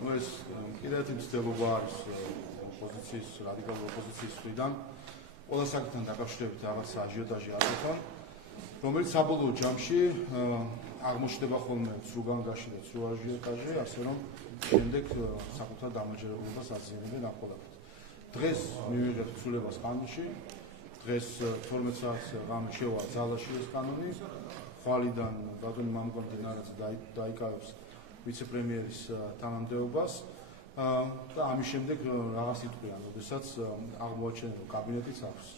ეს კიდევ ერთი ცდილობა არის ოპოზიციის, რადიკალური ოპოზიციის მხრიდან ყველა საკითხთან დაკავშირებით რაღაც აჟიოტაჟი აწევა, რომელიც საბოლოო ჯამში აღმოჩნდება ხოლმე სრუგანგაში და სრულ აჟიოტაჟი, ასე რომ შემდეგ საკუთარ დამაჯერებლობას აზიანებენ ახალგაზრდებს. დღეს მივიღებთ ცვლილებას კანონში, დღეს 12 საათს ღამე შევა ძალაში ეს კანონი, ხვალიდან ბატონი მამუკა მდინარეძე დაიკავებს ვიცე-პრემიერის თანამდებობას და ამის შემდეგ რაღაც იტყვიან, როდესაც აღმოაჩენენ, რომ კაბინეტიც აქვს,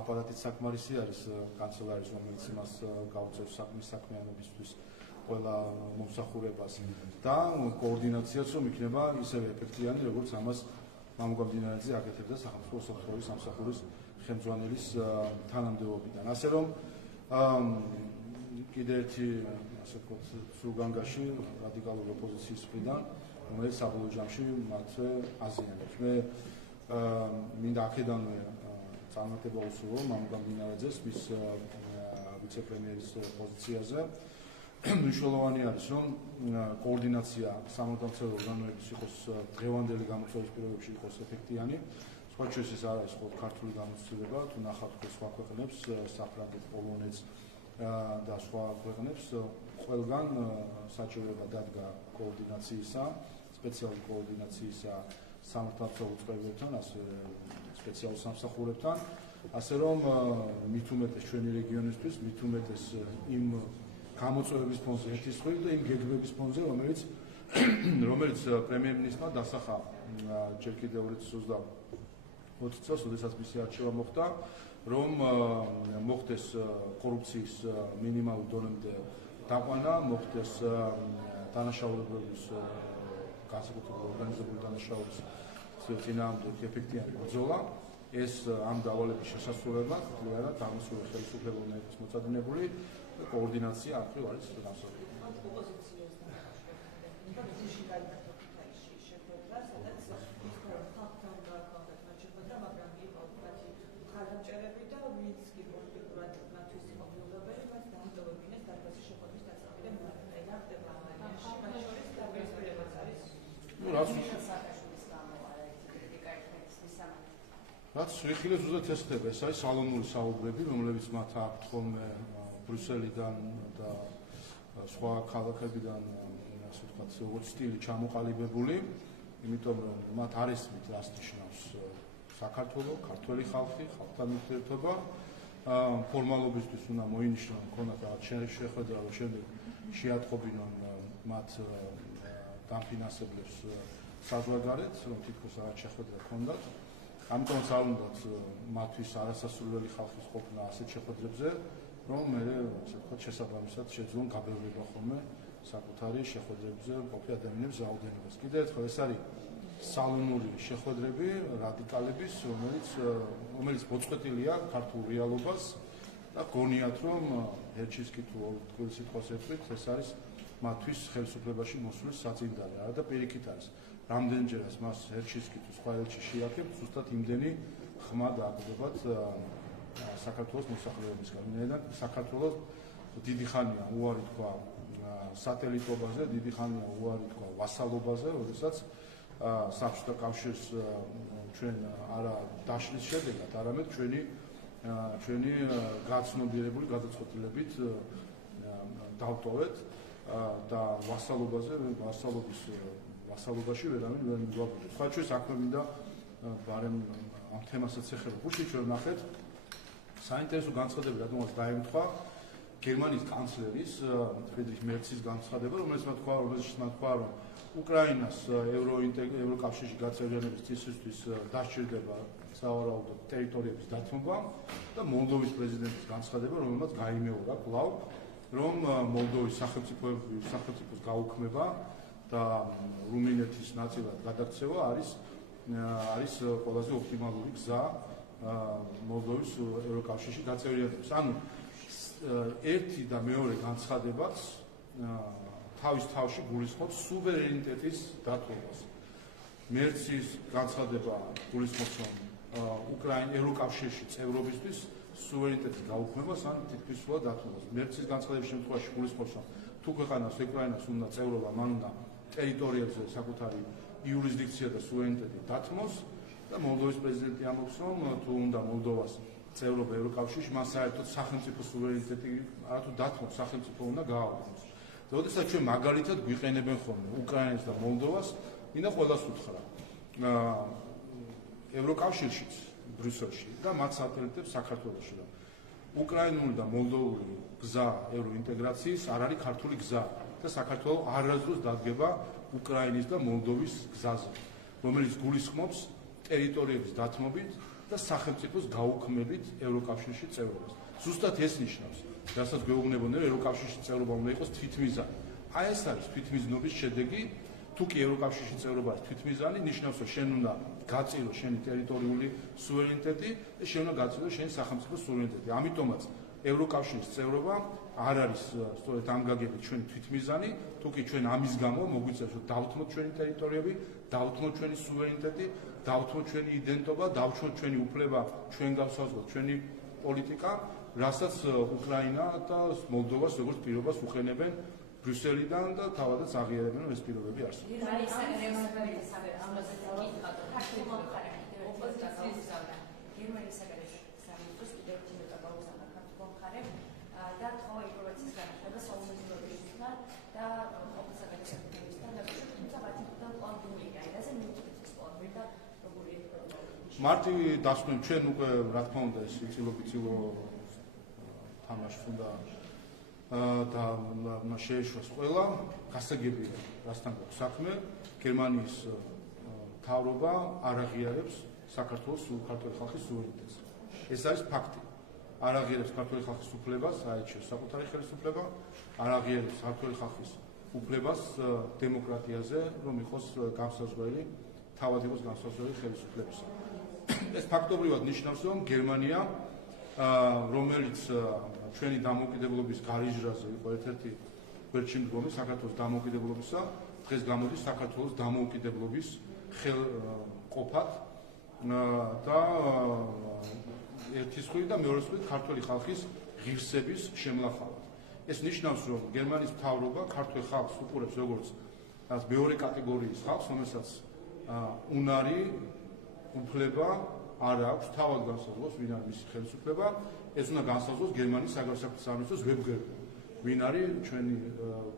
აპარატიც საკმარისი არის კანცელარის, რომელიც იმას გაუწევს საქმის საქმიანობისთვის ყველა მომსახურებას და კოორდინაციაც რომ იქნება ისევე ეფექტიანი, როგორც ამას მამუკა მდინარეძე აკეთებდა სახელმწიფო სოციალური სამსახურის ხელმძღვანელის თანამდებობიდან. ასე რომ კიდევ ერთი ასე ვთქვათ სრუგანგაში რადიკალური ოპოზიციის მხრიდან, რომელიც საბოლოო ჯამში მათვე აზიანებს. მე მინდა აქედანვე წარმატება უსურვო მამუკა მდინარეძეს მის ვიცე-პრემიერის პოზიციაზე. მნიშვნელოვანი არის, რომ კოორდინაცია სამართალმცემლო ორგანოების იყოს დღევანდელი გამოცხადის პირობებში იყოს ეფექტიანი. სხვა შორის ეს არ არის მხოლოდ ქართული გამოცდილება, თუ ნახავთ სხვა ქვეყნებს, საფრანგეთს, პოლონეთს და სხვა ქვეყნებს, ყველგან საჭიროება დადგა კოორდინაციისა, სპეციალური კოორდინაციისა სამართალმცემლო წყებებთან, ასე სპეციალურ სამსახურებთან, ასე რომ მით უმეტეს ჩვენი რეგიონისთვის, მით უმეტეს იმ გამოწვევების ფონზე ერთის მხრივ და იმ გეგმების ფონზე, რომელიც პრემიერ-მინისტრმა დასახა ჯერ კიდევ 2020 წელს, როდესაც მისი არჩევა მოხდა, რომ მოხდეს კორუფციის მინიმალურ დონემდე დაყვანა, მოხდეს დანაშაულებების განსაკუთრებული ორგანიზებული დანაშაულების წინააღმდეგ ეფექტიანი ბრძოლა. ეს ამ დავალების შესასრულებლად ძალიანად აღმოსავლეთ ხელისუფლება უნდა იყოს მოწადინებული და კოორდინაცია აქ არის განსაკუთრებული. რაც ვიხილებს ზუსტად ეს ხდება, ეს არის სალონური საუბრები, რომლებიც მათ აქვთ ხოლმე ბრიუსელიდან და სხვა ქალაქებიდან, ასე ვთქვათ, როგორც სტილი ჩამოყალიბებული, იმიტომ რომ მათ არ ესმით რას ნიშნავს საქართველო, ქართველი ხალხი, ხალხთან ურთიერთობა, ფორმალობისთვის უნდა მოინიშნონ, ქონათ რაღაც შეხვედრა, რომ შემდეგ შეატყობინონ მათ დამფინანსებლებს საზღვარგარეთ, რომ თითქოს რაღაც შეხვედრა ჰქონდათ. ამიტომაც არ უნდათ მათთვის არასასურველი ხალხის ყოფნა ასეთ შეხვედრებზე, რომ მე ასე ვთქვათ შესაბამისად შეძლონ გაბევრება ხოლმე საკუთარი შეხვედრებზე მყოფი ადამიანების რაოდენობას. კიდევ ერთხელ ეს არის სალონური შეხვედრები რადიკალების, რომელიც მოწყვეტილია ქართულ რეალობას და გონიათ, რომ ერჩისკი თუ თქვენ სიტყვას ეთქვით, ეს არის მათთვის ხელისუფლებაში მოსვლის საწინდარი, არა და პირიქით არის. რამდენჯერაც მას ერჩისკი თუ სხვა ერჩი შეაქებთ, ზუსტად იმდენი ხმა დააკვირდებათ საქართველოს მოსახლეობისგან. ვინაიდან საქართველოს დიდი ხანია უარი თქვა სატელიტობაზე, დიდი ხანია უარი თქვა ვასალობაზე, როდესაც საბჭოთა კავშირს ჩვენ არა დაშლის შედეგად, არამედ ჩვენი გაცნობიერებული გადაწყვეტილებით დავტოვეთ და ვასალობაში ვერავინ ვერ მიგვაკვირდა. სხვა შორის აქვე მინდა ბარემ ამ თემასაც ეხება. გუშინ ჩვენ ვნახეთ საინტერესო განცხადები, რადგანაც დაემთხვა გერმანიის კანცლერის ფრიდრიხ მერცის განცხადება, რომელიც თქვა, რომ უკრაინას ევროკავშირში გაწევრიანების წესისთვის დასჭირდება სავარაუდო ტერიტორიების დათმობა და მოლდოვის პრეზიდენტის განცხადება, რომელმაც გაიმეორა კვლავ, რომ მოლდოვის სახელმწიფოს გაუქმება და რუმინეთის ნაწილად გადაქცევა არის ყველაზე ოპტიმალური გზა მოლდოვის ევროკავშირში გაწევრიანებას. ანუ ერთი და მეორე განცხადებაც თავის თავში გულისხმობს სუვერენიტეტის დათმობას. მერცის განცხადება გულისხმობს, რომ ევროკავშირში წევრობისთვის სუვერენიტეტის გაუქმებას ან თითქმის სრულად დათმობას. მერცის განცხადების შემთხვევაში გულისხმობს, რომ თუ ქვეყანას უკრაინას უნდა წევრობა, მან უნდა ტერიტორიებზე საკუთარი იურისდიქცია და სუვერენიტეტი დათმოს და მოლდოვის პრეზიდენტი ამბობს, რომ თუ უნდა მოლდოვას წევრობა ევროკავშირში, მას საერთოდ სახელმწიფო სუვერენიტეტი არათუ დათმოს, სახელმწიფო უნდა გააუქმოს. როდესაც ჩვენ მაგალითად გვიყენებენ ხოლმე უკრაინას და მოლდოვას, მინდა ყველას უთხრა. ევროკავშირშიც, ბრიუსელში და მათ სატელიტებს საქართველოში. უკრაინული და მოლდოვური გზა ევროინტეგრაციის არ არის ქართული გზა და საქართველო არასდროს დადგება უკრაინის და მოლდოვის გზაზე, რომელიც გულისხმობს ტერიტორიების დათმობით და სახელმწიფოს გაუქმებით ევროკავშირში წევრობას. ზუსტად ეს ნიშნავს, რასაც გვეუბნებოდნენ, რომ ევროკავშირში წევრობა უნდა იყოს თვითმიზანი. აი ეს არის თვითმიზნობის შედეგი. თუ კი ევროკავშირში წევრობა არის თვითმიზანი, ნიშნავს, რომ შენ უნდა გაწირო შენი ტერიტორიული სუვერენიტეტი და შენ უნდა გაწირო შენი სახელმწიფო სუვერენიტეტი. ამიტომაც ევროკავშირის წევრობა არ არის სწორედ ამ გაგებით ჩვენი თვითმიზანი, თუ კი ჩვენ ამის გამო მოგვიწევს, რომ დავთმოთ ჩვენი ტერიტორიები, დავთმოთ ჩვენი სუვერენიტეტი, დავთმოთ ჩვენი იდენტობა, დავთმოთ ჩვენი უფლება, ჩვენ გავსაზღვროთ ჩვენი პოლიტიკა, რასაც უკრაინა და მოლდოვას როგორც პირობას უხენებენ ბრიუსელიდან და თავადაც აღიარებენ, რომ ეს პირობები არსებობს. მარტი დასვენ ჩვენ უკვე რა თქმა უნდა ეს იცილო თამაშს უნდა და შეეშვას ყველა გასაგებია რასთან გვაქვს საქმე. გერმანიის მთავრობა არ აღიარებს საქართველოს ქართული ხალხის სუვერენიტეტს. ეს არის ფაქტი. არ აღიარებს ქართული ხალხის უფლებას აეჩიოს საკუთარი ხელისუფლება, არ აღიარებს ქართული ხალხის უფლებას დემოკრატიაზე, რომ იყოს განსაზღვრელი, თავად იყოს განსაზღვრელი ხელისუფლებისა. ეს ფაქტობრივად ნიშნავს, რომ გერმანია, რომელიც ჩვენი დამოუკიდებლობის გარიჟრაზე იყო ერთ-ერთი გვერდში მდგომი საქართველოს დამოუკიდებლობისა, დღეს გამოდის საქართველოს დამოუკიდებლობის ხელყოფად და ერთი სხვი და მეორე სხვი ქართული ხალხის ღირსების შემლახავად. ეს ნიშნავს, რომ გერმანიის მთავრობა ქართულ ხალხს უყურებს როგორც მეორე კატეგორიის ხალხს, რომელსაც უნარი უფლება არ აქვს თავად განსაზღვროს, ვინ არის მისი ხელისუფლება. ეს უნდა განსაზღვროს გერმანიის საგარეო სამინისტროს ვებგვერდზე, ვინ არის ჩვენი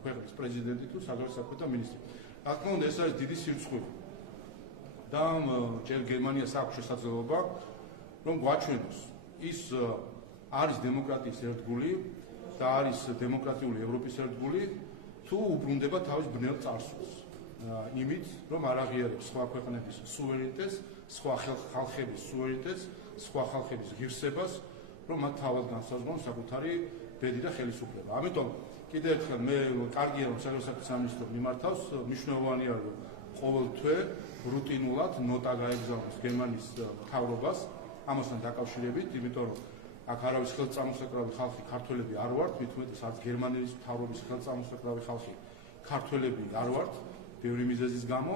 ქვეყნის პრეზიდენტი თუ საგარეო საქმეთა მინისტრი. რა თქმა უნდა, ეს არის დიდი სირცხვილი და ჯერ გერმანიას აქვს შესაძლებლობა, რომ გვაჩვენოს ის არის დემოკრატიის ერთგული და არის დემოკრატიული ევროპის ერთგული, თუ უბრუნდება თავის ბნელ წარსულს. იმით, რომ არ აღიარებს სხვა ქვეყნების სუვერენიტეტს, სხვა ხალხების სუვერენიტეტს, სხვა ხალხების ღირსებას, რომ მათ თავად განსაზღვრონ საკუთარი ბედი და ხელისუფლება. ამიტომ კიდევ ერთხელ მე კარგია რომ საგარეო საქმეთა სამინისტრო მიმართავს, მნიშვნელოვანია რომ ყოველ თვე რუტინულად ნოტა გაეგზავნოს გერმანიის მთავრობას ამასთან დაკავშირებით, იმიტომ რომ აქ არავის ხელწამოსაკრავი ხალხი ქართველები არ ვართ, მით უმეტეს არც გერმანიის მთავრობის ხელწამოსაკრავი ხალხი ქართველები არ ვართ, ბევრი მიზეზის გამო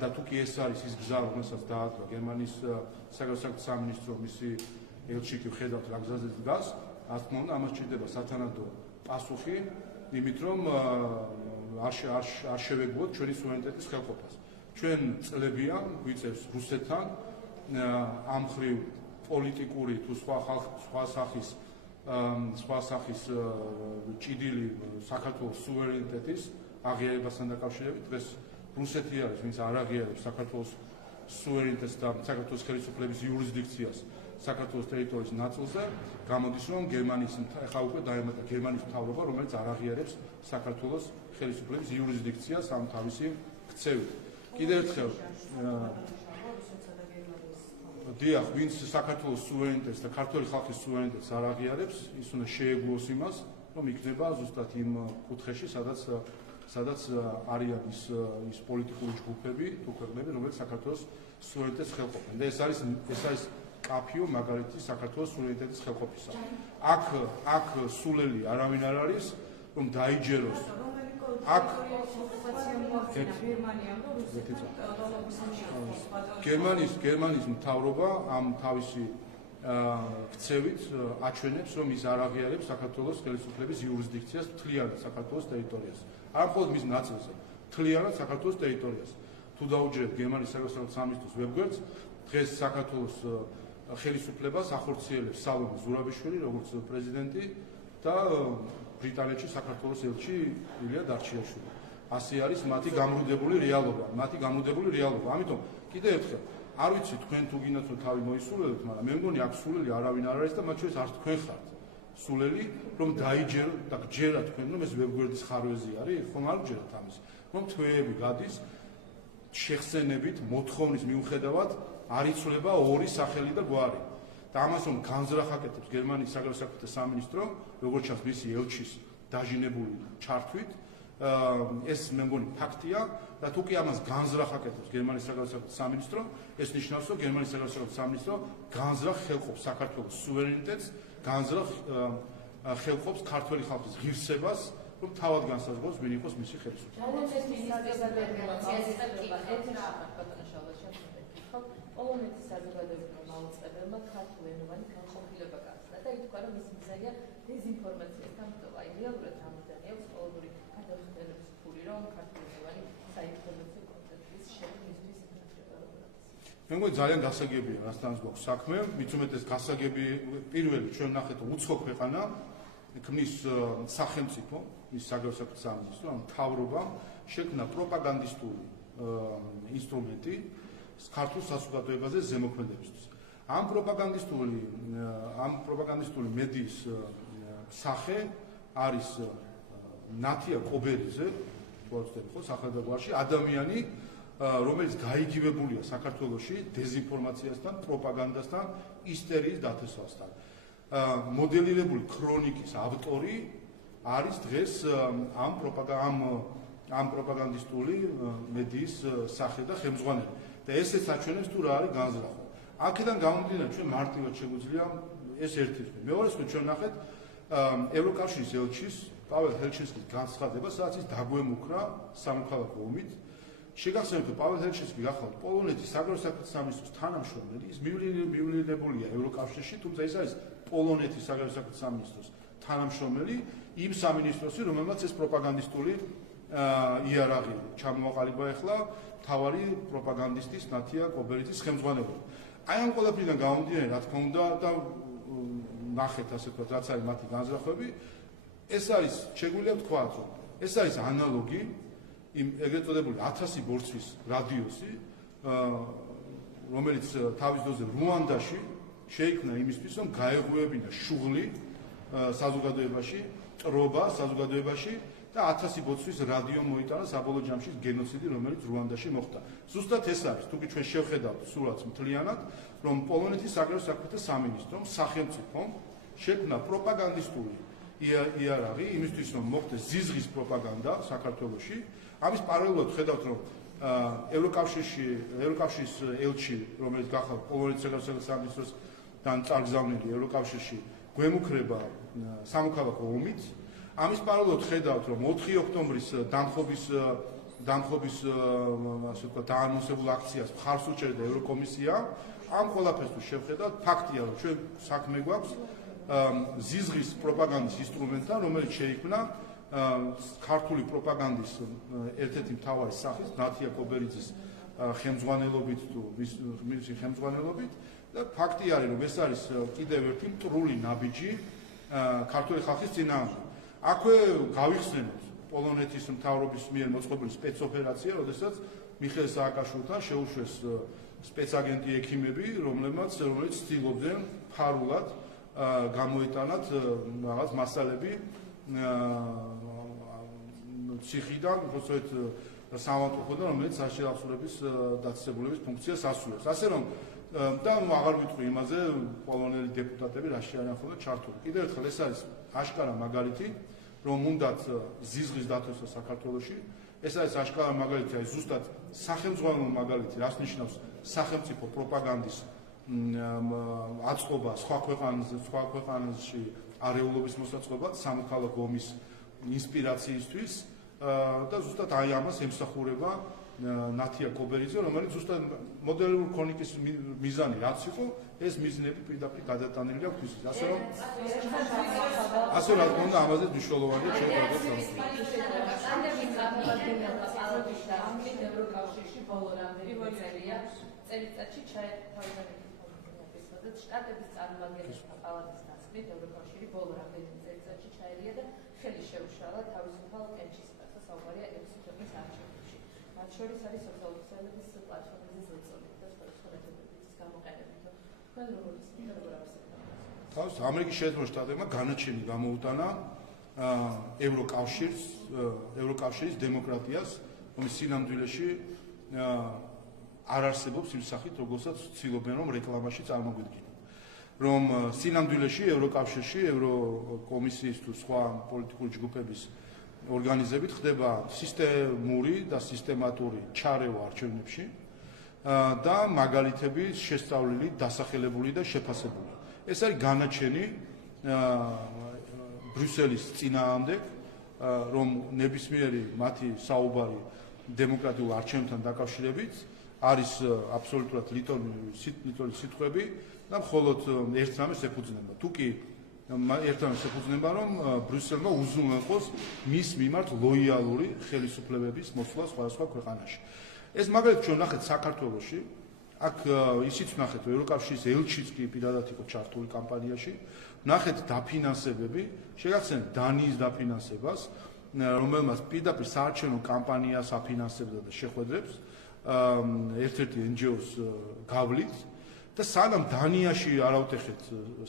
და თუ კი ეს არის ის გზა, რომელსაც დაადგა გერმანიის საგარეო საქმეთა სამინისტრო მისი ელჩიკი ხედავთ რა გზაზე დგას, რა თქმა უნდა ამას ჭირდება სათანადო პასუხი, იმით რომ არ შევეგუოთ ჩვენი სუვერენიტეტის ხელყოფას. ჩვენ წლებია გვიწევს რუსეთთან ამ მხრივ პოლიტიკური თუ სხვა სახის ჭიდილი საქართველოს სუვერენიტეტის აღიარებასთან დაკავშირებით. დღეს რუსეთი არის, ვინც არ აღიარებს საქართველოს სუვერენიტეტს და საქართველოს ხელისუფლების იურისდიქციას საქართველოს ტერიტორიის ნაწილზე, გამოდის რომ გერმანიის ახლა უკვე დაემატა გერმანიის მთავრობა, რომელიც არ აღიარებს საქართველოს ხელისუფლების იურისდიქციას ამ თავისი ქცევით. კიდევ ერთხელ დიახ, ვინც საქართველოს სუვერენიტეტს და ქართული ხალხის სუვერენიტეტს არ აღიარებს, ის უნდა შეეგუოს იმას, რომ იქნება ზუსტად იმ კუთხეში, სადაც არიან ის პოლიტიკური ჯგუფები თუ ქვეყნები, რომელიც საქართველოს სუვერენიტეტს ხელყოფენ. და ეს არის კაფიო მაგალითი საქართველოს სუვერენიტეტის ხელყოფისა. აქ სულელი არავინ არ არის, რომ დაიჯეროს. აქ გერმანიის მთავრობა ამ თავისი ქცევით აჩვენებს, რომ ის არ აღიარებს საქართველოს ხელისუფლების იურისდიქციას მთლიანად საქართველოს ტერიტორიაზე. არ მხოლოდ მის ნაწილზე, მთლიანად საქართველოს ტერიტორიაზე. თუ დაუჯერებთ გერმანიის საგარეო სამინისტროს ვებგვერდს, დღეს საქართველოს ხელისუფლებას ახორციელებს სალომე ზურაბიშვილი, როგორც პრეზიდენტი და ბრიტანეთში საქართველოს ელჩი ილია დარჩიაშვილი. ასე არის მათი გამრუდებული რეალობა. ამიტომ კიდევ ერთხელ არ ვიცი თქვენ თუ გინდათ რომ თავი მოისულელოთ, მაგრამ მე მგონი აქ სულელი არავინ არ არის და მათ შორის არც თქვენ ხართ სულელი, რომ დაიჯეროთ და გჯერათ თქვენ რომ ეს ვებგვერდის ხარვეზი არის, ხომ არ გჯერათ ამის. რომ თვეები გადის შეხსენებით, მოთხოვნის მიუხედავად არ იცვლება ორი სახელი და გვარი. და ამას რომ განზრახ აკეთებს გერმანიის საგარეო საქმეთა სამინისტრო, როგორც ჩანს მისი ელჩის დაჟინებული ჩართვით, ეს მე მგონი ფაქტია და თუ კი ამას განზრახ აკეთებს გერმანიის საგარეო საქმეთა სამინისტრო, ეს ნიშნავს, რომ გერმანიის საგარეო საქმეთა სამინისტრო განზრახ ხელყოფს საქართველოს სუვერენიტეტს, განზრახ ხელყოფს ქართველი ხალხის ღირსებას, რომ თავად განსაზღვროს ვინ იყოს მისი ხელისუფლება. პოლონეთის საზოგადოებრივმა მაუწყებელმა ქართულენოვანი განყოფილება გახსნა და ითქვა, რომ ის მიზანია დეზინფორმაციასთან ბრძოლა. რეალურად რამოდენი აქვს პოლონური გადამხდელების ფული, რომ ქართულენოვანი საინფორმაციო კონტენტის შექმნისთვის იმსახურება. მე მგონი ძალიან გასაგებია, რასთან გვაქვს საქმე, მით უმეტეს გასაგები პირველი ჩვენ ნახეთ უცხო ქვეყანა ქმნის სახელმწიფო, ის საგარეო საქმეთა სამინისტრო, მთავრობამ შექმნა პროპაგანდისტული ინსტრუმენტი ქართულ საზოგადოებაზე ზემოქმედებისთვის. ამ პროპაგანდისტული მედიის სახე არის ნათია კობერიძე, თვალწინ ხო სახელმწიფოში ადამიანი, რომელიც გაიგივებულია საქართველოში დეზინფორმაციასთან, პროპაგანდასთან, ისტერიის დათესვასთან. მოდელირებული ქრონიკის ავტორი არის დღეს ამ პროპაგანდისტული მედიის სახე და ხელმძღვანელი. და ესეც აჩვენებს თუ რა არის განზრახვა. აქედან გამომდინარე ჩვენ მარტივად შეგვიძლია ეს ერთი თვე. მეორე თვე ჩვენ ნახეთ ევროკავშირის ელჩის პაվել ჰელჩინსკის განცხადება, სადაც ის დაგვემუქრა სამოქალაქო ომით. შეგახსენებთ, რომ პაվել ჰელჩინსკი გახლავთ პოლონეთის საგარეო საქმეთა სამინისტროს თანამშრომელი, ის მივლინებულია ევროკავშირში, თუმცა ის არის პოლონეთის საგარეო საქმეთა სამინისტროს თანამშრომელი იმ სამინისტროსი, რომელმაც ეს პროპაგანდისტული იარაღი ჩამოაყალიბა ახლა თავარი პროპაგანდისტის ნათია კობერიძის ხელმძღვანელობით. აი ამ ყველაფრიდან გამომდინარე, რა თქმა უნდა და ნახეთ ასე ვთქვათ, რაც არის მათი განზრახვები, ეს არის შეგვიძლია ვთქვათ, რომ ეს არის ანალოგი იმ ეგრეთ წოდებული 1000 ბორცვის რადიუსი, რომელიც თავის დროზე რუანდაში შეიქმნა იმისთვის, რომ გაეღვევინა შუღლი საზოგადოებაში, ტრობა საზოგადოებაში და 1000 ბორცვის რადიო მოიტანა საბოლოო ჯამში გენოციდი, რომელიც რუანდაში მოხდა. ზუსტად ეს არის, თუკი ჩვენ შევხედავთ სულაც მთლიანად, რომ პოლონეთის საგარეო საქმეთა სამინისტრომ სახელმწიფომ შექმნა პროპაგანდისტული იარაღი იმისთვის, რომ მოხდეს ზიზღის პროპაგანდა საქართველოში. ამის პარალელურად ხედავთ, რომ ევროკავშირის ელჩი, რომელიც გახლავთ პოლონეთის საგარეო საქმეთა სამინისტროსთან წარგზავნილი ევროკავშირში, გვემუქრება სამოქალაქო ომით. ამის პარალელურად ხედავთ, რომ 4 ოქტომბრის დამხობის ასე ვთქვათ, დაანონსებულ აქციას მხარს უჭერდა ევროკომისია. ამ ყველაფერს თუ შევხედავთ, ფაქტია, რომ ჩვენ საქმე გვაქვს ზიზღის პროპაგანდის ინსტრუმენტთან, რომელიც შეიქმნა ქართული პროპაგანდის ერთ-ერთი მთავარი სახის, ნათია კობერიძის ხელმძღვანელობით თუ მისი ხელმძღვანელობით და ფაქტი არის, რომ ეს არის კიდევ ერთი მტრული ნაბიჯი ქართული ხალხის წინააღმდეგ. აქვე გავიხსენოთ პოლონეთის მთავრობის მიერ მოწყობილი სპეცოპერაცია, როდესაც მიხეილ სააკაშვილთან შეუშვეს სპეცაგენტი ექიმები, რომელიც ცდილობდნენ ფარულად გამოეტანათ რაღაც მასალები ციხიდან, უბრალოდ სამავთყოფოდან, რომელიც საშეახსურების დაწესებულების ფუნქციას ასრულებს. ასე რომ და აღარ ვიტყვი იმაზე, პოლონელი დეპუტატები რა შეარიან ხოლმე ჩართული. კიდევ ერთხელ ეს არის აშკარა მაგალითი, რომ უნდათ ზიზღის დათესვა საქართველოში. ეს არის აშკარა მაგალითი, აი ზუსტად სახელმძღვანელო მაგალითი, რას ნიშნავს სახელმწიფო პროპაგანდის აწყობა სხვა ქვეყანაში არეულობის მოსაწყობად, სამოქალაქო ომის ინსპირაციისთვის და ზუსტად აი ამას ემსახურება ნათია კობერიძე, რომელიც ზუსტად მოდელური ქრონიკის მიზანი რაც იყო, ეს მიზნები პირდაპირ გადატანილი აქვს ის. ასე რომ რა თქმა უნდა ამაზე მნიშვნელოვანია ჩვენ გადაწყვეტილება. და ამით ევროკავშირში ბოლო რამდენიმე წელია წელიწადში თავიდან შტატების წარმომადგენელთა პალატის დასწრით ევროკავშირი ბოლო რამდენიმე წელიწადში ჩაერია და ხელი შეუშალა თავისუფალ კენჭისყრას და საუბარია 6 ქვეყნის არჩევნებში. მათ შორის არის სოციალისტების პლატფორმის ზეწოლით და სხვადასხვა მეთოდებების გამოყენებით. თქვენ როგორ თავის ამერიკის შეერთებულ შტატებმა განაჩენი გამოუტანა ევროკავშირის დემოკრატიას, რომლის სინამდვილეში არ არსებობს იმ სახით, როგორცაც ცდილობენ, რომ რეკლამაში წარმოგვიდგინონ. რომ სინამდვილეში ევროკავშირში, ევროკომისიის თუ სხვა პოლიტიკური ჯგუფების ორგანიზებით ხდება სისტემური და სისტემატური ჩარევა არჩევნებში და მაგალითები შესწავლილი, დასახელებული და შეფასებული. ეს არის განაჩენი ბრიუსელის წინააღმდეგ, რომ ნებისმიერი მათი საუბარი დემოკრატიულ არჩევნებთან დაკავშირებით არის აბსოლუტურად ლიტველი სიტყვები და მხოლოდ ერთ რამეს ეფუძნება. თუ კი ერთ რამეს ეფუძნება, რომ ბრიუსელმა უზრუნველყოს მის მიმართ ლოიალური ხელისუფლებების მოსვლა სხვადასხვა ქვეყანაში. ეს მაგალითად ჩვენ ნახეთ საქართველოში, აქ ისიც ნახეთ, ევროკავშირის ელჩიც კი პირადად იყო ჩართული კამპანიაში, ნახეთ დაფინანსებები, შეგახსენებთ დანიის დაფინანსებას, რომელმაც პირდაპირ საარჩევნო კამპანიას აფინანსებდა და შეხვედრებს ერთ-ერთი NGO-ს გავლით და სანამ დანიაში არავთეხეთ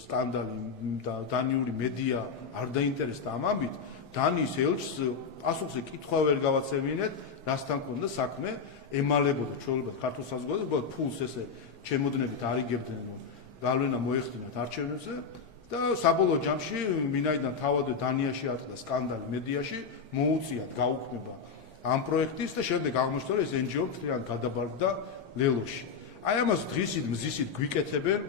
სკანდალი და დანიური მედია არ დაინტერესდა ამ ამბით, დანიის ელჩს პასუხზე კითხვა ვერ გავაცემინეთ, რასთან ჰქონდა საქმე, ემალებოდა ჩვეულებრივ ქართულ საზოგადოებას, უბრალოდ ფულს ესე ჩემოდნებით არიგებდნენ, რომ გავლენა მოეხდინათ არჩევნებზე და საბოლოო ჯამში ვინაიდან თავადვე დანიაში ატყდა სკანდალი მედიაში, მოუწიათ გაუქმება ამ პროექტის და შემდეგ აღმოჩნდა, რომ ეს NGO მთლიანად გადაბარგდა ლელოში. აი ამას დღისით მზისით გვიკეთებენ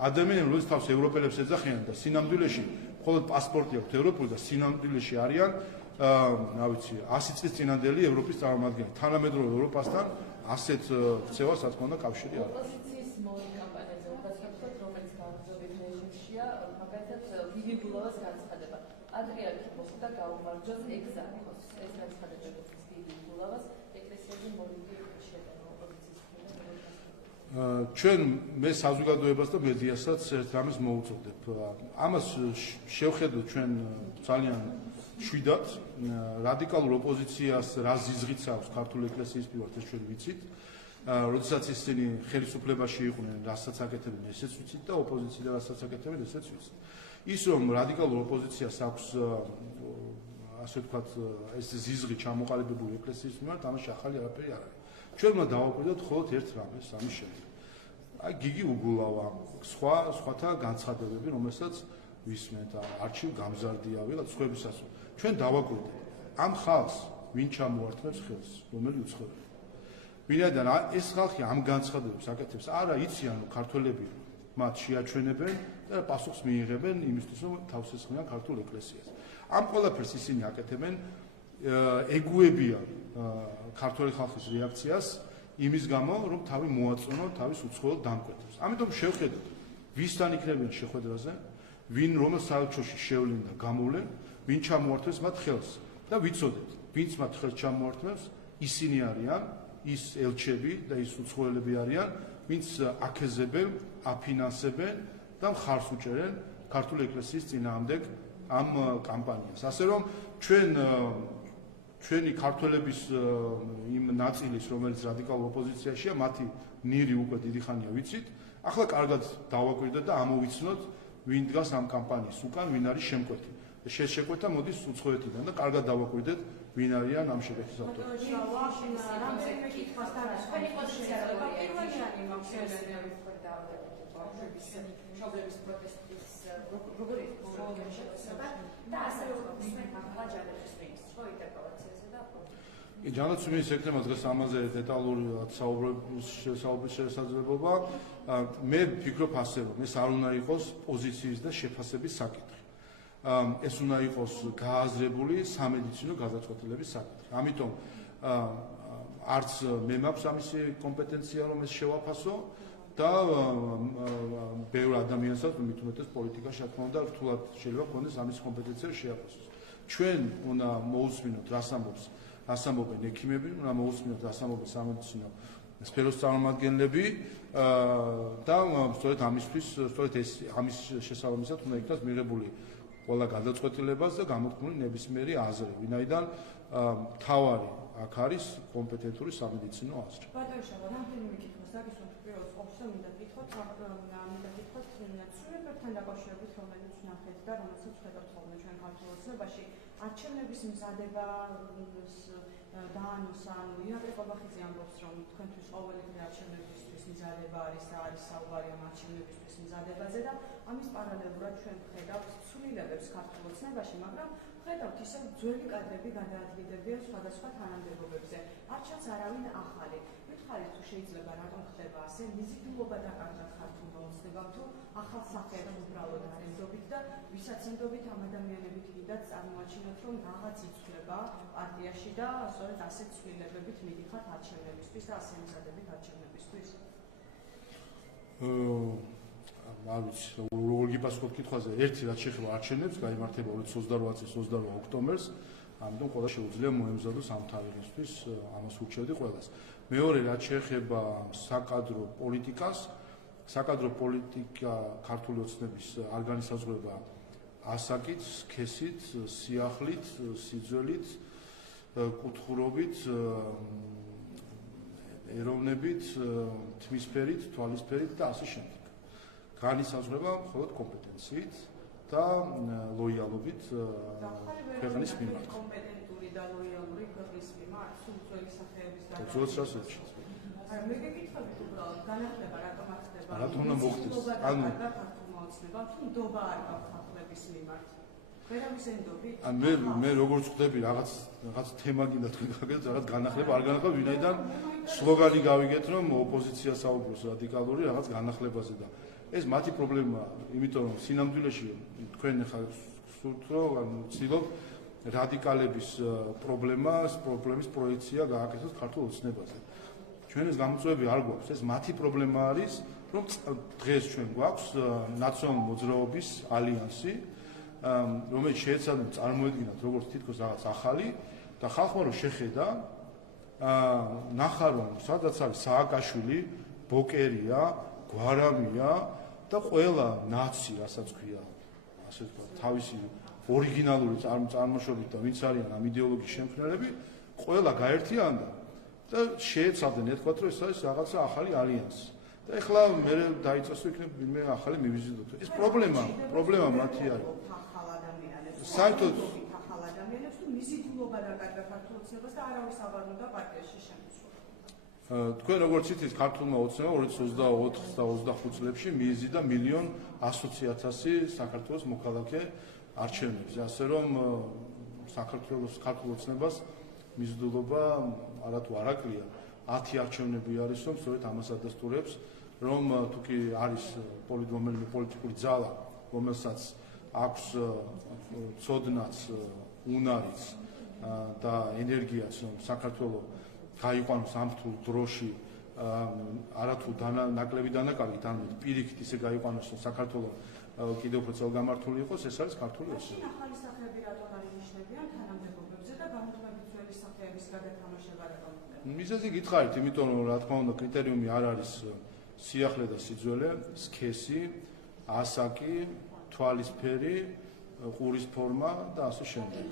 ადამიანები, რომლებიც თავს ევროპელებს ეძახიან და სინამდვილეში მხოლოდ პასპორტი აქვთ ევროპული და სინამდვილეში არიან რა ვიცი 100 წლის წინანდელი ევროპის წარმომადგენელი. თანამედროვე ევროპასთან ასეთ ქცევას რა თქმა უნდა კავშირი არ აქვს. ოპოზიციის კამპანიაზე უკაცრავად რომელიც გამარჯვებით რეჟიმშია, მაგალითად დიდი გულავას განცხადება. პატრიარქი მოსდა გაუმარჯოს ეგზარქოს. ეს განცხადება დიდი გულავას ეკლესიაზე მორიგი შედა ოპოზიციის მხრიდან. ჩვენ მე საზოგადოებას და მედიასაც ერთ რამეს მოუწოდებ. ამას შევხედოთ ჩვენ ძალიან შვიდად რადიკალურ ოპოზიციას რა ზიზღიც აქვს ქართული ეკლესიის მიმართ ეს ჩვენ ვიცით. როდესაც ისინი ხელისუფლებაში იყვნენ, რასაც აკეთებენ, ესეც ვიცით და ოპოზიცია რასაც აკეთებენ, ესეც ვიცით. ის რომ რადიკალურ ოპოზიციას აქვს ასე ვთქვათ ეს ზიზღი ჩამოყალიბებული ეკლესიის მიმართ, ამაში ახალი არაფერი არ არის. ჩვენ უნდა დავაკვირდოთ მხოლოდ ერთ რამეს ამის შემდეგ. აი გიგი უგულავა, სხვათა განცხადებები, რომელსაც ვისმენთ არჩილ გამზარდია, ვიღაც სხვებისაც. ჩვენ დავაკვირდეთ ამ ხალხს ვინ ჩამოართმევს ხელს, რომელი უცხოელი. ვინაიდან ეს ხალხი ამ განცხადებებს აკეთებს, არა იციან რომ ქართველები მათ შეაჩვენებენ და პასუხს მიიღებენ იმისთვის რომ თავს ესხმიან ქართულ ეკლესიას. ამ ყველაფერს ისინი აკეთებენ ეგუებიან ქართული ხალხის რეაქციას იმის გამო რომ თავი მოაწონონ თავის უცხოელ დამკვეთებს. ამიტომ შევხედოთ ვისთან იქნებიან შეხვედრაზე, ვინ რომელ საელჩოში შევლენ და გამოვლენ, ვინ ჩამოართმევს მათ ხელს და ვიცოდეთ, ვინც მათ ხელს ჩამოართმევს, ისინი არიან ის ელჩები და ის უცხოელები არიან, ვინც აკეზებენ, აფინანსებენ და მხარს უჭერენ ქართული ეკლესიის წინააღმდეგ ამ კამპანიას. ასე რომ ჩვენი ქართველების იმ ნაწილის, რომელიც რადიკალურ ოპოზიციაშია, მათი ნირი უკვე დიდი ხანია ვიცით. ახლა კარგად დავაკვირდეთ და ამოვიცნოთ, ვინ დგას ამ კამპანიის უკან, ვინ არის შემკვეთი. შეკვეთა მოდის უცხოეთიდან და კარგად დავაკვირდეთ, ვინ არიან ამ შეკვეთის ავტორები. ჯანაცვლის ეკრემა დღეს ამაზე დეტალურად საუბრის შესაძლებლობა. მე ვფიქრობ ასე, რომ ეს არ უნდა იყოს პოზიციის და შეფასების საკითხი. ეს უნდა იყოს გააზრებული სამედიცინო გადაწყვეტილების საკითხი. ამიტომ არც მე მაქვს ამისი კომპეტენცია, რომ ეს შევაფასო და ბევრ ადამიანსაც მით უმეტეს პოლიტიკაში, რა თქმა უნდა, რთულად შეიძლება ქონდეს ამის კომპეტენცია შეაფასოს. ჩვენ უნდა მოусმინოთ, რას ამბობს ასამობენ ექიმები, უნდა მოусმინოთ ასამობენ სამედიცინო სფეროს წარმომადგენლები და სწორედ ამის შესაბამისად უნდა იქნას მიღებული ყველა გადაწყვეტილებას და გამოთქმული ნებისმიერი აზრი, ვინაიდან მთავარი აქ არის კომპეტენტური სამედიცინო აზრი. ბატონო შაბა, რამდენიმე კითხვას დაგისვამთ პირველ ყოვლისა მინდა გითხრათ ცვლილებებთან დაკავშირებით, რომელიც ვნახეთ და რომელსაც ვხედავთ ხოლმე ჩვენ ქართულ ოცნებაში, არჩევნების მზადება დაანონსა, ირაკლი ყობახიძე ამბობს, რომ თქვენთვის ყოველდღე არჩევნებისთვის მზადება არის და არის საუბარი ამ არჩევნებისთვის მზადებაზე და ამის პარალელურად ჩვენ ვხედავთ ცვლილებებს ქართულ ოცნებაში, მაგრამ ვხედავთ ისევ ძველი კადრები გადაადგილდებიან სხვადასხვა თანამდებობებზე. არ ჩანს არავინ ახალი. ვითხარით თუ შეიძლება რატომ ხდება ასე, მიზიდულობა დაკარგა ქართულმა ოცნებამ თუ ახალ სახეებს უბრალოდ არ ემდობით და ვისაც ემდობით ამ ადამიანებით კიდაც წარმოაჩინოთ, რომ რაღაც იცვლება პარტიაში და სწორედ ასეთ ცვლილებებით მიდიხართ არჩევნებისთვის და ასე მზადებით არჩევნებისთვის. არ ვიცი, როგორ გიპასუხოთ კითხვაზე. ერთი რაც შეეხება არჩევნებს, გაიმართება 2028 წლის 28 ოქტომბერს, ამიტომ ყველა შეუძლია მოემზადოს ამ თარიღისთვის, ამას ურჩევდი ყველას. მეორე რაც შეეხება საკადრო პოლიტიკას, საკადრო პოლიტიკა ქართული ოცნების არ განისაზღვრება ასაკით, სქესით, სიახლით, სიძველით, კუთხურობით, ეროვნებით, თვისფერით, თვალისფერით და ასე შემდეგ. განისაზღვრება მხოლოდ კომპეტენციით და ლოიალობით ქვეყნის მიმართ. კომპეტენტური და ლოიალური ქვეყნის მიმართ, სულ ძველი სახეების ძველსასწრებში. მე გეკითხებით უბრალოდ, განახლება რატომ არ ხდება? რატომ უნდა მოხდეს? ანუ ქართულმა ოცნებამ თუ ნდობა არ გაქვს ხალხების მიმართ. ვერავის ენდობით? მე როგორც ხვდები რაღაც თემა გინდა თქვენ გაგეთ, რაღაც განახლება არ განახლება, ვინაიდან სლოგანი გავიგეთ, რომ ოპოზიცია საუბრობს რადიკალური რაღაც განახლებაზე და ეს მათი პრობლემაა, იმიტომ რომ სინამდვილეში თქვენ ხარ სურთ რომ ვცდილობ რადიკალების პრობლემის პროექცია გააკეთოთ ქართულ ოცნებაზე. ჩვენ ეს გამოწვევები არ გვაქვს, ეს მათი პრობლემა არის, რომ დღეს ჩვენ გვაქვს ნაციონალური მოძრაობის ალიანსი, რომელიც შეეცადნენ წარმოედგინათ როგორც თითქოს რაღაც ახალი და ხალხმა რომ შეხედა, ნახა რომ სადაც არის სააკაშვილი, ბოკერია, გვარამია და ყველა ნაცი, რასაც ქვია, ასე ვთქვათ, თავისი ორიგინალური წარმოშობით და ვინც არიან ამ იდეოლოგიის შემქმნელები, ყველა გაერთიანდა და შეეცადნენ ეთქვათ, რომ ეს არის რაღაცა ახალი ალიანსი. და ეხლა მე დაიწყოს იქნებ მე ახალი მივიზიდოთ. ეს პრობლემა მათი არის. საერთოდ ახალ ადამიანებს თუ მიზიდულობა დაკარგა ქართულ ოცნებას და არავის აღარ უნდა პარტიაში შემოსულა. თქვენ როგორც იცით, ქართულმა ოცნებამ 2024 და 25 წლებში მიიზიდა 1.100.000 საქართველოს მოქალაქე არჩევნებზე, ასე რომ საქართველოს ქართულ ოცნებას მიზიდულობა არათუ არ აკლია 10 არჩევნები არის, რომ სწორედ ამას ადასტურებს, რომ თუ კი არის რომელიმე პოლიტიკური ძალა, რომელსაც აქვს ცოდნაც, უნარიც და ენერგიაც, რომ საქართველოს გაიყვანოს ამ რთულ დროში არათუ ნაკლები დანაკარგით, ანუ პირიქით ისე გაიყვანოს, რომ საქართველოს კიდევ უფრო წელგამართული იყოს, ეს არის ქართული ოცნება. ახალი სახეები რატომ არ ინიშნებიან თანამდებობებზე და გამოთქმებით ძველი სახეების გადათამაშება რატომ ხდება? მიზეზი გითხარით, იმიტომ რომ რა თქმა უნდა კრიტერიუმი არ არის სიახლე და სიძველე, სქესი, ასაკი, თვალისფერი, ყურის ფორმა და ასე შემდეგ.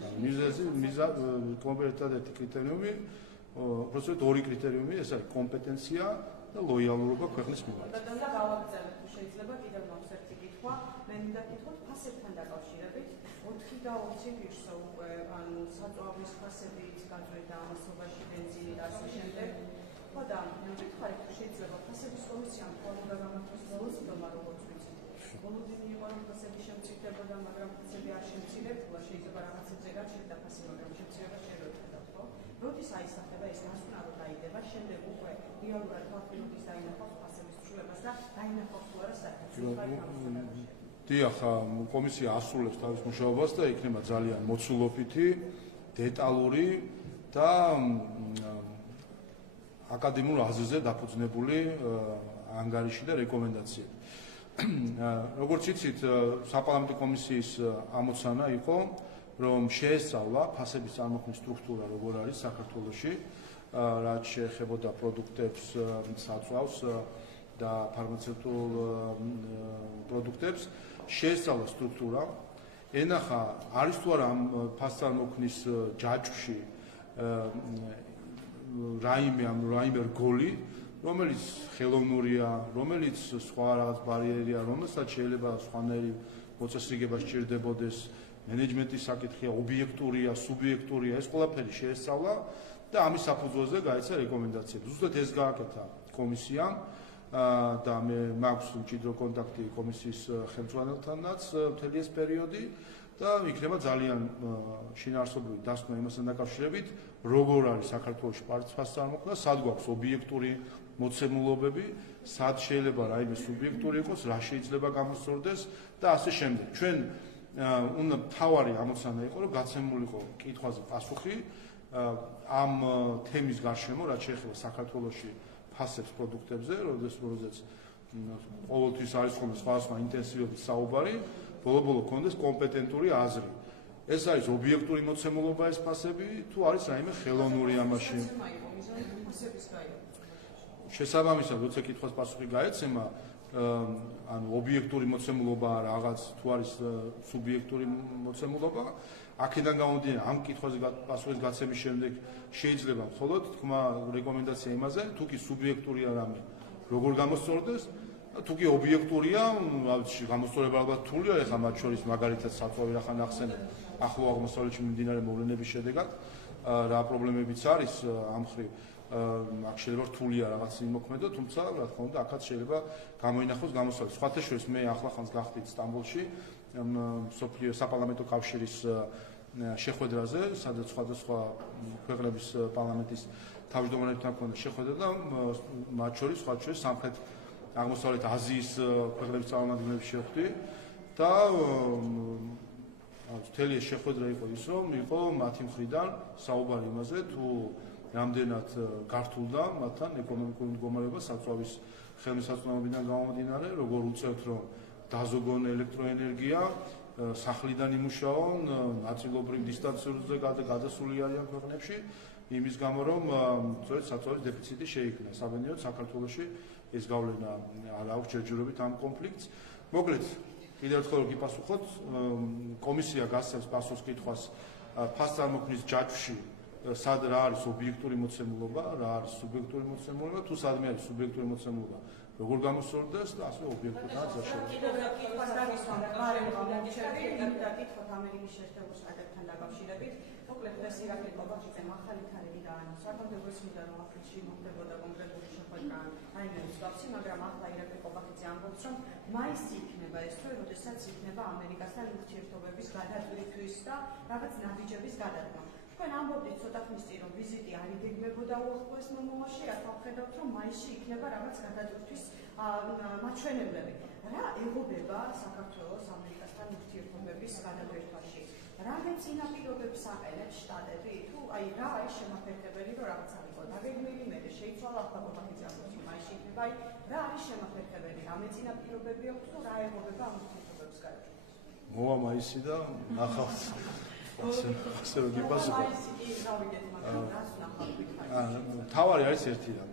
კონკრეტულად ერთი კრიტერიუმი, უბრალოდ ორი კრიტერიუმი, ეს არის კომპეტენცია და ლოიალურობა ქვეყნის მიმართ. და გავაგრძელებ, თუ შეიძლება კიდევ მაქვს ერთი კითხვა, მე მინდა გითხოთ ფასებთან დაკავშირებით, 4 და 20 პირსო უკვე ანუ საწვავის ფასებით გაწევდა ამასობაში ბენზინი და ასე შემდეგ. ხო და ვითხარით, თუ შეიძლება ფასების კომისიამ ყველა გამართოს ბოლოს თომა როგორც ვიცით. ბოლოდენი იყო რომ ფასები შემცირდებოდა, მაგრამ ფასები არ შემცირებულა, შეიძლება რაღაცებზე გაჩერდა ფასი, მაგრამ შემცირება შეიძლება ხო? როდის აისახება ეს გასვლა რომ დაიდება, შემდეგ უკვე რეალურად ფაქტობრივად დაინახავს ფასების ცვლილებას და დაინახავს თუ არა საერთოდ. დიახ, კომისია ასრულებს თავის მუშაობას და იქნება ძალიან მოცულობითი, დეტალური და აკადემიურ აზრზე დაფუძნებული ანგარიში და რეკომენდაციები. როგორც იცით, საპარლამენტო კომისიის ამოცანა იყო რომ შეესწავლა ფასების წარმოქმნის სტრუქტურა როგორ არის საქართველოში, რაც შეეხებოდა პროდუქტებს, საწვავს და ფარმაცევტულ პროდუქტებს, შეესწავლა სტრუქტურა, ენახა არის თუ არა ამ ფასწარმოქმნის ჯაჭვში რაიმე რგოლი, რომელიც ხელოვნურია, რომელიც სხვა რაღაც ბარიერია, რომელსაც შეიძლება სხვანაირი მოწესრიგება სჭირდებოდეს, მენეჯმენტის საკითხია, ობიექტურია, სუბიექტურია, ეს ყველაფერი შეესწავლა და ამის საფუძველზე გაეცა რეკომენდაციები. ზუსტად ეს გააკეთა კომისიამ და მე მაქვს მჭიდრო კონტაქტი კომისიის ხელმძღვანელთანაც მთელი ეს პერიოდი და იქნება ძალიან შინაარსობრივი დასკვნა იმასთან დაკავშირებით, როგორ არის საქართველოში ფასწარმოქმნა, სად გვაქვს ობიექტური მოცემულობები, სად შეიძლება რაიმე სუბიექტური იყოს, რა შეიძლება გამოსწორდეს და ასე შემდეგ. ჩვენ უნდა თავარი ამოცანა იყო, რომ გაცემულიყო კითხვაზე პასუხი ამ თემის გარშემო, რაც შეეხება საქართველოში ფასებს პროდუქტებზე, როდესაც ყოველთვის არის ხოლმე სხვადასხვა ინტენსივობით საუბარი, ბოლო-ბოლო კონდეს კომპეტენტური აზრი. ეს არის ობიექტური მოცემულობა ეს ფასები, თუ არის რაიმე ხელოვნური ამაში. შესაბამისად, როცა კითხვას პასუხი გაეცემა, ანუ ობიექტური მოცემულობა რაღაც თუ არის სუბიექტური მოცემულობა, აქედან გამომდინარე ამ კითხვაზე პასუხის გაცემის შემდეგ შეიძლება მხოლოდ თქვა რეკომენდაცია იმაზე, თუ კი სუბიექტურია რამე, როგორ გამოსწორდეს, თუ კი ობიექტურია, გამოსწორება ალბათ რთულია, ეხლა მათ შორის მაგალითად საწვავი რახან ახსენე, ახლო აღმოსავლეთში მიმდინარე მოვლენების შედეგად, რა პრობლემებიც არის ამ მხრივ. აქ შეიძლება რთულია რაღაც იმოქმედო, თუმცა რა თქმა უნდა, აქაც შეიძლება გამოინახოს გამოსწორება. სხვათა შორის მე ახლახანს გახდით სტამბოლში მსოფლიო საპარლამენტო კავშირის შეხვედრაზე, სადაც სხვადასხვა ქვეყნების პარლამენტის თავმჯდომარეებთან ჰქონდა შეხვედრა და მათ შორის სამხრეთ აღმოსავლეთ აზიის ქვეყნების წარმომადგენლებს შევხვდი და მთელი ეს შეხვედრა იყო ის, რომ იყო მათი მხრიდან საუბარი იმაზე, თუ რამდენად გართულდა მათთან ეკონომიკური მდგომარეობა საწვავის ხელმისაწვდომობიდან გამომდინარე, როგორ უწევთ, რომ დაზოგონ ელექტროენერგია, სახლიდან იმუშაონ, ნაწილობრივ დისტანციურზე გადასული არიან ქვეყნებში, იმის გამო, რომ სწორედ საწვავის დეფიციტი შეიქმნა. საბედნიეროდ საქართველოში ეს გავლენა არ აქვს ჯერჯერობით ამ კონფლიქტს. მოკლედ, კიდევ ერთხელ რომ გიპასუხოთ, კომისია გასცემს პასუხს კითხვას ფასწარმოქმნის ჯაჭვში სად რა არის ობიექტური მოცემულობა, რა არის სუბიექტური მოცემულობა, თუ სადმე არის სუბიექტური მოცემულობა, როგორ გამოსწორდეს და ასე ობიექტურადაც შეიძლება. კიდევ კითხვას დავისვამ, გარემო გამორჩები და კითხოთ ამერიკის შეერთებულ შტატებთან დაკავშირებით. მოკლედ ეს ირაკლი კობახიძემ ახალი თარიღი დაანონსა, საქართველოს წმინდა რომ აპრილში მოხდებოდა კონკრეტული შეხვედრა რაიმე მსგავსი, მაგრამ ახლა ირაკლი კობახიძე ამბობს, რომ მაისში იქნება ეს თვე, როდესაც იქნება ამერიკასთან ურთიერთობების გადაწყვეტის და რაღაც ნაბიჯების გადადგმა. თქვენ ამბობდით ცოტა ხნის წინ, რომ ვიზიტი არ იგეგმებოდა უახლოეს მომავალში, ახლა ვხედავთ, რომ მაისში იქნება რაღაც გადაწყვეტის მაჩვენებლები. რა ეგობება საქართველოს ამერიკასთან ურთიერთობების გადაგვერთვაში? რამე წინაპირობებს აყენებს შტატები? თუ აი რა არის შემაფერხებელი, რომ რაღაცა იყოს დაგეგმილი, მე შეიცვალა ახლა კობახიძე ამბობს, რომ მაისში იქნება, აი რა არის შემაფერხებელი? რამე წინაპირობები აქვს თუ რა ეგობება ამ ურთიერთობების გადაგვერთვაში? მოვა მაისი და ნახავთ. ასე რომ გიპასუხოთ. თავარი არის ერთი რამ.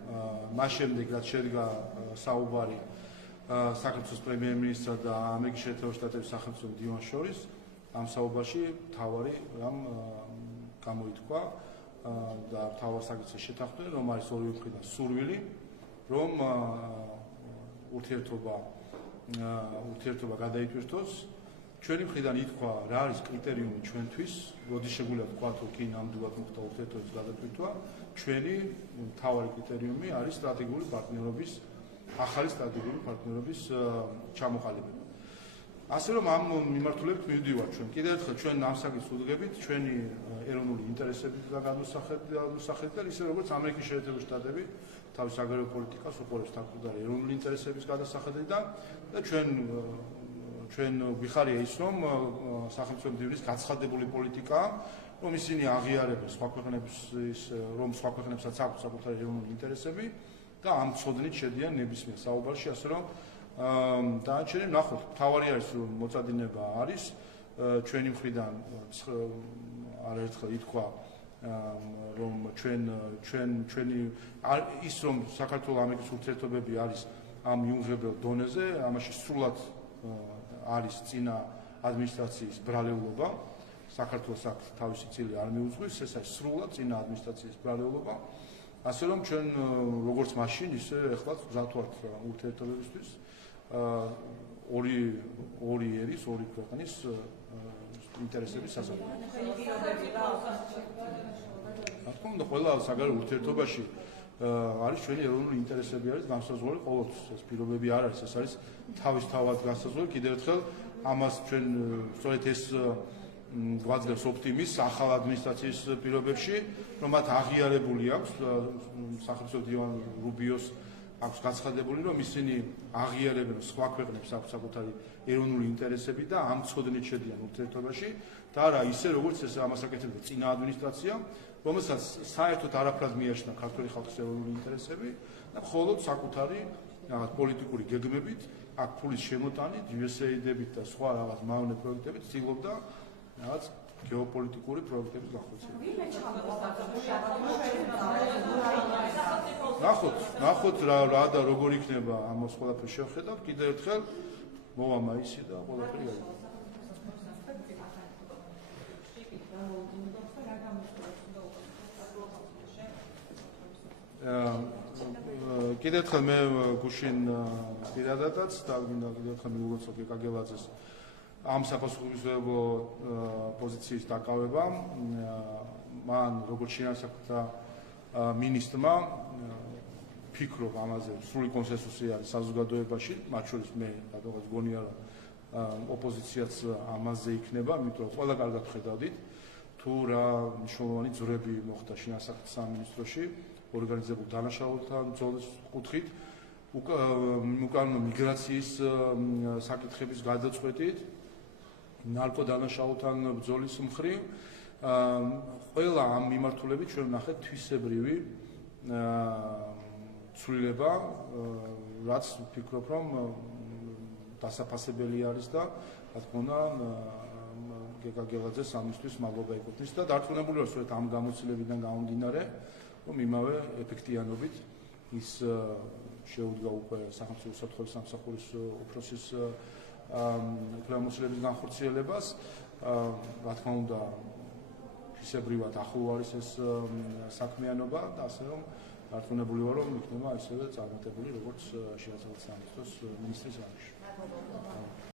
მას შემდეგ რაც შედგა საუბარი საქართველოს პრემიერ-მინისტრსა და ამერიკის შეერთებულ შტატების სახელმწიფო მდივანს შორის, ამ საუბარში თავარი რამ გამოითქვა და თავარ საკითხს შეთანხმდნენ, რომ არის ორივე მხრიდან სურვილი, რომ ურთიერთობა გადაიტვირთოს. ჩვენი მხრიდან ითქვა, რა არის კრიტერიუმი ჩვენთვის, როდის შეგვიძლია ვთქვათ, რომ კი ნამდვილად მოხდა ურთიერთობის გადატვირთვა, ჩვენი მთავარი კრიტერიუმი არის სტრატეგიული პარტნიორობის, ახალი სტრატეგიული პარტნიორობის ჩამოყალიბება. ასე რომ ამ მიმართულებით მივდივართ ჩვენ. კიდევ ერთხელ ჩვენ ამ საკითხს ვუდგებით ჩვენი ეროვნული ინტერესების გადასახედიდან, ისე როგორც ამერიკის შეერთებული შტატები თავის აგრარულ პოლიტიკას უყურებს თავდაპირველი ეროვნული ინტერესების გადასახედიდან და ჩვენ გვიხარია ის, რომ სახელმწიფო მდივნის გაცხადებული პოლიტიკა, რომ ისინი აღიარებენ სხვა ქვეყნებსაც აქვს საკუთარი ეროვნული ინტერესები და ამ ცოდნით შედიან ნებისმიერ საუბარში, ასე რომ დანარჩენი ნახოთ, მთავარი არის რომ მოწადინება არის, ჩვენი მხრიდან არაერთხელ ითქვა რომ ჩვენი ის რომ საქართველოს-ამერიკის ურთიერთობები არის ამ მიუღებელ დონეზე, ამაში სრულად არის წინა ადმინისტრაციის ბრალეულობა, საქართველოს აქ თავისი წილი არ მიუძღვის, ეს არის სრულად წინა ადმინისტრაციის ბრალეულობა, ასე რომ ჩვენ როგორც მაშინ, ისე ეხლა გზად ვართ ურთიერთობებისთვის, ორი ერის, ორი ქვეყნის ინტერესების საზოგადოება. რა თქმა უნდა, ყველა საგარეო ურთიერთობაში არის ჩვენი ეროვნული ინტერესები არის განსაზღვრული ყოველთვის. ეს პირობები არ არის, ეს არის თავისთავად განსაზღვრული. კიდევ ერთხელ ამას ჩვენ სწორედ ეს გვაძლევს ოპტიმიზმს ახალ ადმინისტრაციის პირობებში, რომ მათ აღიარებული აქვს სახელმწიფო დივან რუბიოს აქვს გაცხადებული, რომ ისინი აღიარებენ სხვა ქვეყნებს აქვს საკუთარი ეროვნული ინტერესები და ამ ცოდნით შედიან ურთიერთობაში და არა ისე როგორც ეს ამას აკეთებდა წინა ადმინისტრაცია, რომელსაც საერთოდ არაფრად მიაჩნდა ქართული ხალხის ეროვნული ინტერესები და მხოლოდ საკუთარი პოლიტიკური გეგმებით, აქ ფულის შემოტანით, USAID-ებით და სხვა რაღაც მავნე პროექტებით ცდილობდა რაღაც გეოპოლიტიკური პროექტების განხორციელებას. ნახოთ რა და როგორ იქნება ამას ყველაფერს შევხედავთ, კიდევ ერთხელ მოვა მაისი და ყველაფერი არის. კიდევ ერთხელ მე გუშინ პირადადაც და კიდევ ერთხელ მიულოცო გეკაგელაძეს ამ საპასუხისმგებლო პოზიციის დაკავება. მან როგორც შინაგანსაკუთრება მინისტრმა ფიქრობ ამაზე სრული კონსენსუსი არის საზოგადოებაში, მათ შორის მე რადგან გონია რომ ოპოზიციაც ამაზე იქნება, იმიტომ რომ ყველა კარგად ხედავდით თუ რა მნიშვნელოვანი ძვრები მოხდა შინაგანსაკუთრების სამინისტროში ორგანიზებულ დანაშაულთან ბრძოლის კუთხით, უკანონო მიგრაციის საკითხების გადაწყვეტით, ნარკოდანაშაულთან ბრძოლის მხრივ, ყველა ამ მიმართულებით ჩვენ ვნახეთ თვისებრივი ცვლილება, რაც ვფიქრობ, რომ დასაფასებელი არის და რა თქმა უნდა გეკაგელაძეს ამისთვის მადლობა ეკუთვნის და დარწმუნებული ვარ, სწორედ ამ გამოცდილებიდან გამომდინარე, რომ იმავე ეფექტიანობით ის შეუდგა უკვე სახელმწიფო უსაფრთხოების სამსახურის უფროსის უფლებამოსილების განხორციელებას. რა თქმა უნდა, ფისებრივად ახლო არის ეს საქმიანობა და ასე რომ დარწმუნებული ვარ, რომ იქნება ისევე წარმატებული, როგორც შინაგანსაკუთრების სამინისტროს მინისტრის რანგში.